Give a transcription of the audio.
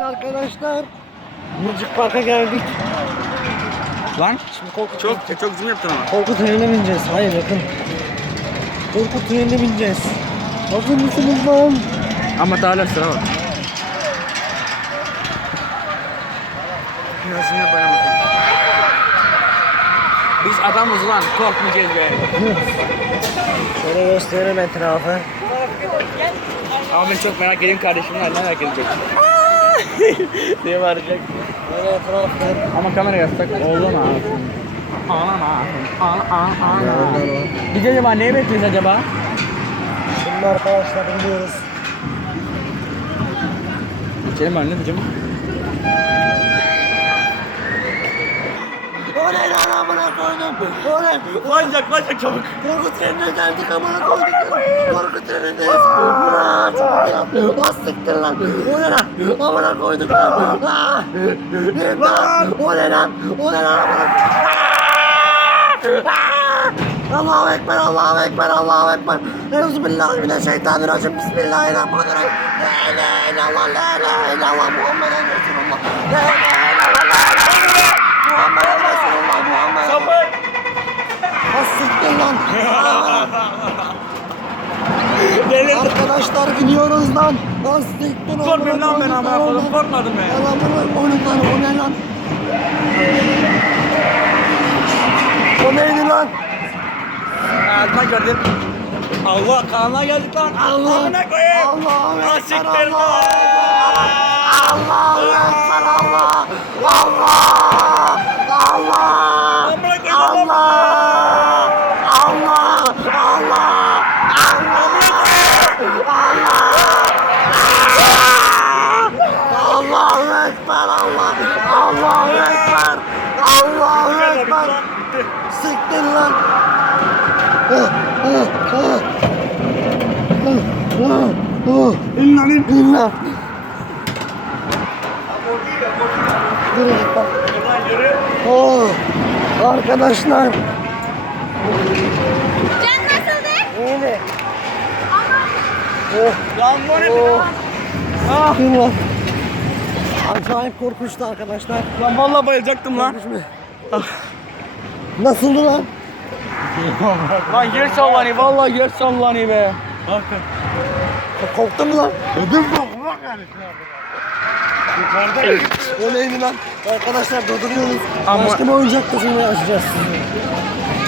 arkadaşlar. Mırcık Park'a geldik. Lan. Şimdi korku çok, çok, çok zoom yaptın ama. Korku trenine bineceğiz. Hayır bakın, Korku trenine bineceğiz. Hazır mısınız lan? Ama daha lan sıra var. Nasıl ne bayağı Biz adamız lan korkmayacağız be. Şöyle gösterelim etrafı. Ama ben çok merak ediyorum kardeşim. Var. Ne merak edeceksin? Ama diye bağıracak. Ama kamera yapsak oğlum ağzım. Ya, Anam ağzım. Anam ağzım. Biz acaba neye bekliyoruz acaba? Şimdi arkadaşlar gidiyoruz. İçelim mi anne diyeceğim? Oley lan amına koydum. Oley. Bacak bacak çabuk. Korku trenine geldik amına koydum. Korku trenindeyiz. Bastıktır lan. Oley lan amına koydum. Lan. Lan. Oley lan. Oley lan amına Allahu Ekber, Allahu Ekber, Allahu Ekber. Euzubillahimineşşeytanirracim. Bismillahirrahmanirrahim. La ilahe illallah, la ilahe illallah. Muhammeden Resulullah. La ilahe illallah. ya, lan. Delirdim. Arkadaşlar gidiyoruz lan. Lan siktir lan. Korkmayın lan ben abi. Korkmadım ben. Lan lan lan. O ne lan? O ne lan? O, o, o, o. o neydi lan? Ha, gördüm. Allah kanına geldik lan. Allah. Allah'ına koyayım. Allah'a Allah, Allah, siktir Allah. Allah. lan. Allah'a Allah, Allah, Allah, Allah, Allah, Allah, Allah. Siktir lan. Oh oh oh oh Ah, oh. ah, Oh Arkadaşlar. Can nasıldı? İyiydi. Ama. Oh. Ah. Oh. Acayip korkmuştu arkadaşlar. Ben vallahi bayılacaktım lan. Korkunç la. mu? Ah. Nasıl oldu lan? lan yer sallanıyor. Vallahi yer sallanıyor be. Bakın. Korktun mu lan? Ödüm bu. Yukarıda O lan? Arkadaşlar durduruyoruz. Başka Amma. bir oyuncak kızımı açacağız.